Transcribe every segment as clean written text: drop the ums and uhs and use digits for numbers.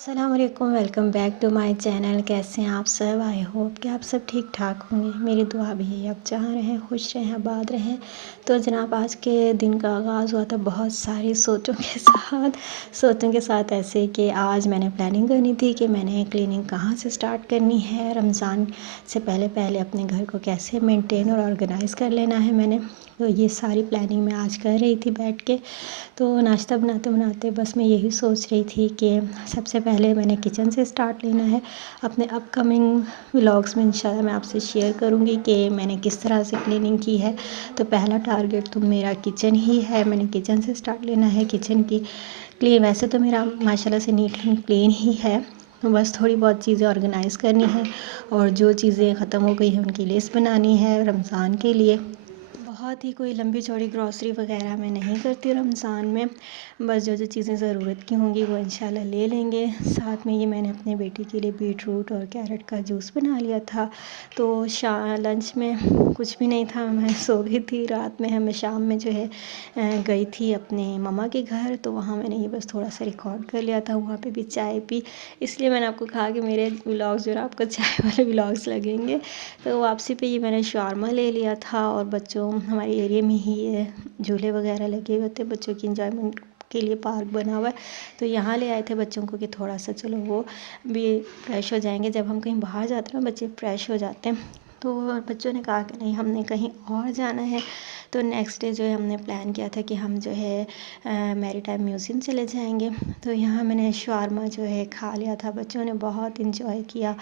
अस्सलाम वालेकुम, welcome back to my channel. कैसे हैं आप सब? आई होप कि आप सब ठीक ठाक होंगे। मेरी दुआ भी है आप जहाँ रहें खुश रहें, आबाद रहें। तो जनाब, आज के दिन का आगाज़ हुआ था बहुत सारी सोचों के साथ ऐसे कि आज मैंने प्लानिंग करनी थी कि मैंने क्लीनिंग कहाँ से स्टार्ट करनी है। रमज़ान से पहले पहले अपने घर को कैसे मेंटेन और ऑर्गेनाइज़ कर लेना है मैंने। तो ये सारी प्लानिंग मैं आज कर रही थी बैठ के। तो नाश्ता बनाते बनाते बस मैं यही सोच रही थी कि सबसे पहले मैंने किचन से स्टार्ट लेना है। अपने अपकमिंग व्लॉग्स में इंशाल्लाह मैं आपसे शेयर करूँगी कि मैंने किस तरह से क्लीनिंग की है। तो पहला टारगेट तो मेरा किचन ही है, मैंने किचन से स्टार्ट लेना है। किचन की क्लीन वैसे तो मेरा माशाल्लाह से नीट एंड क्लीन ही है, तो बस थोड़ी बहुत चीज़ें ऑर्गेनाइज़ करनी है और जो चीज़ें ख़त्म हो गई हैं उनकी लिस्ट बनानी है रमज़ान के लिए। बहुत ही कोई लंबी चौड़ी ग्रॉसरी वगैरह मैं नहीं करती रमज़ान में। बस जो जो चीज़ें ज़रूरत की होंगी वो इंशाल्लाह ले लेंगे। साथ में ये मैंने अपने बेटे के लिए बीट रूट और कैरेट का जूस बना लिया था। तो लंच में कुछ भी नहीं था, मैं सो गई थी। रात में मैं शाम में जो है गई थी अपने ममा के घर, तो वहाँ मैंने ये बस थोड़ा सा रिकॉर्ड कर लिया था। वहाँ पे भी चाय पी, इसलिए मैंने आपको कहा कि मेरे व्लॉग्स जो है आपको चाय वाले व्लॉग्स लगेंगे। तो वापसी पे ये मैंने शावरमा ले लिया था और बच्चों हमारे एरिया में ही ये झूले वगैरह लगे हुए थे, बच्चों की इंजॉयमेंट के लिए पार्क बना हुआ है। तो यहाँ ले आए थे बच्चों को कि थोड़ा सा चलो वो भी फ्रेश हो जाएंगे। जब हम कहीं बाहर जाते हैं ना बच्चे फ्रेश हो जाते हैं। तो बच्चों ने कहा कि नहीं, हमने कहीं और जाना है। तो नेक्स्ट डे जो है हमने प्लान किया था कि हम जो है मैरीटाइम म्यूज़ियम चले जाएंगे। तो यहाँ मैंने शावरमा जो है खा लिया था, बच्चों ने बहुत इंजॉय किया।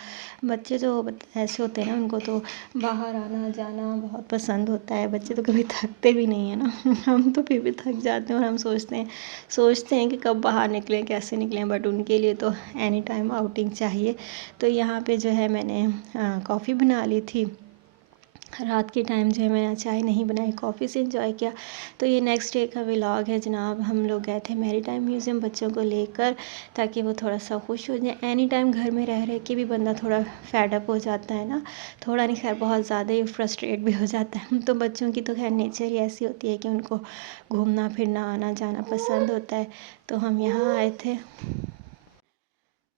बच्चे जो ऐसे होते हैं ना, उनको तो बाहर आना जाना बहुत पसंद होता है। बच्चे तो कभी थकते भी नहीं है ना हम तो फिर भी थक जाते हैं और हम सोचते हैं कि कब बाहर निकलें, कैसे निकलें, बट उनके लिए तो एनी टाइम आउटिंग चाहिए। तो यहाँ पे जो है मैंने कॉफ़ी बना ली थी। रात के टाइम जो है मैंने चाय नहीं बनाई, कॉफ़ी से इंजॉय किया। तो ये नेक्स्ट डे का व्लॉग है जनाब। हम लोग गए थे मैरीटाइम म्यूज़ियम बच्चों को लेकर, ताकि वो थोड़ा सा खुश हो जाए। एनी टाइम घर में रह रह के भी बंदा थोड़ा फेड अप हो जाता है ना, थोड़ा नहीं खैर बहुत ज़्यादा ही फ्रस्ट्रेट भी हो जाता है। तो बच्चों की तो खैर नेचर ही ऐसी होती है कि उनको घूमना फिरना आना जाना पसंद होता है। तो हम यहाँ आए थे।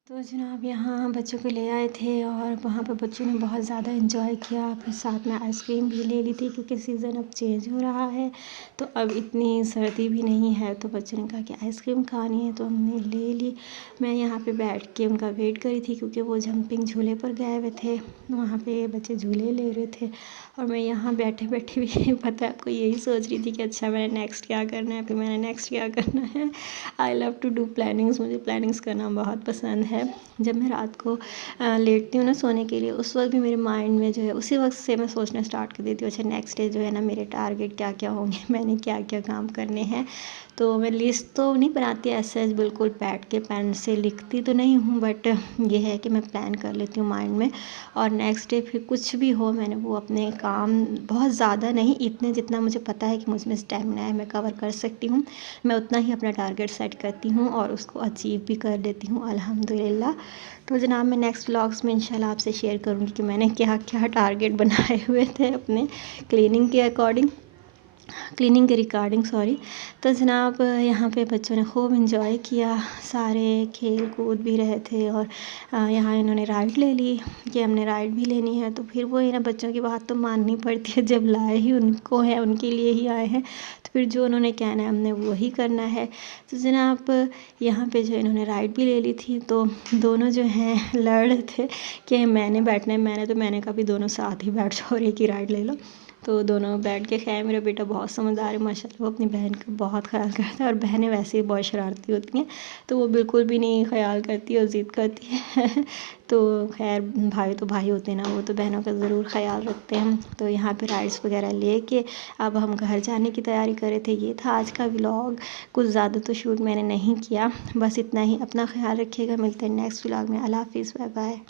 तो जनाब यहाँ बच्चों को ले आए थे और वहाँ पर बच्चों ने बहुत ज़्यादा इन्जॉय किया। फिर साथ में आइसक्रीम भी ले ली थी, क्योंकि सीज़न अब चेंज हो रहा है तो अब इतनी सर्दी भी नहीं है। तो बच्चों ने कहा कि आइसक्रीम खानी है, तो हमने ले ली। मैं यहाँ पे बैठ के उनका वेट करी थी, क्योंकि वो जंपिंग झूले पर गए हुए थे। वहाँ पे बच्चे झूले ले रहे थे और मैं यहाँ बैठे बैठे भी पता है आपको यही सोच रही थी कि अच्छा मैंने नेक्स्ट क्या करना है, फिर मैंने नेक्स्ट क्या करना है। I love to do plannings, मुझे प्लानिंग्स करना बहुत पसंद है। जब मैं रात को लेटती हूँ ना सोने के लिए, उस वक्त भी मेरे माइंड में जो है उसी वक्त से मैं सोचना स्टार्ट कर देती हूँ अच्छा नेक्स्ट डे जो है ना मेरे टारगेट क्या क्या होंगे, मैंने क्या क्या काम करने हैं। तो मैं लिस्ट तो नहीं बनाती ऐसे बिल्कुल बैठ के पेन से लिखती तो नहीं हूँ, बट ये है कि मैं प्लान कर लेती हूँ माइंड में। और नेक्स्ट डे फिर कुछ भी हो, मैंने वो अपने काम बहुत ज़्यादा नहीं, इतने जितना मुझे पता है कि मुझमें स्टेमिना है, मैं कवर कर सकती हूँ, मैं उतना ही अपना टारगेट सेट करती हूँ और उसको अचीव भी कर लेती हूँ अल्हम्दुलिल्लाह। तो जनाब मैं नेक्स्ट व्लॉग्स में इंशाल्लाह आपसे शेयर करूँगी कि मैंने क्या क्या टारगेट बनाए हुए थे अपने क्लीनिंग के रिगार्डिंग सॉरी। तो जनाब यहाँ पे बच्चों ने खूब इंजॉय किया, सारे खेल कूद भी रहे थे और यहाँ इन्होंने राइड ले ली कि हमने राइड भी लेनी है। तो फिर वो है ना, बच्चों की बात तो माननी पड़ती है, जब लाए ही उनको है, उनके लिए ही आए हैं, तो फिर जो उन्होंने कहना है हमने वही करना है। तो जनाब यहाँ पे जो इन्होंने राइड भी ले ली थी, तो दोनों जो हैं लड़ रहे थे कि मैंने बैठना है। मैंने कहा भी दोनों साथ ही बैठ जाओ और एक ही राइड ले लो। तो दोनों बैठ के खैर मेरा बेटा बहुत समझदार है माशाल्लाह, वो अपनी बहन का बहुत ख्याल करता है और बहनें वैसे ही बहुत शरारती होती हैं, तो वो बिल्कुल भी नहीं ख्याल करती और ज़िद करती है तो खैर भाई तो भाई होते हैं ना, वो तो बहनों का ज़रूर ख्याल रखते हैं। तो यहाँ पे राइड्स वगैरह लेके अब हम घर जाने की तैयारी कर रहे थे। ये था आज का व्लॉग, कुछ ज़्यादा तो शूट मैंने नहीं किया, बस इतना ही। अपना ख्याल रखिएगा, मिलते हैं नेक्स्ट व्लॉग में। अल्लाह हाफिज़, बाय बाय।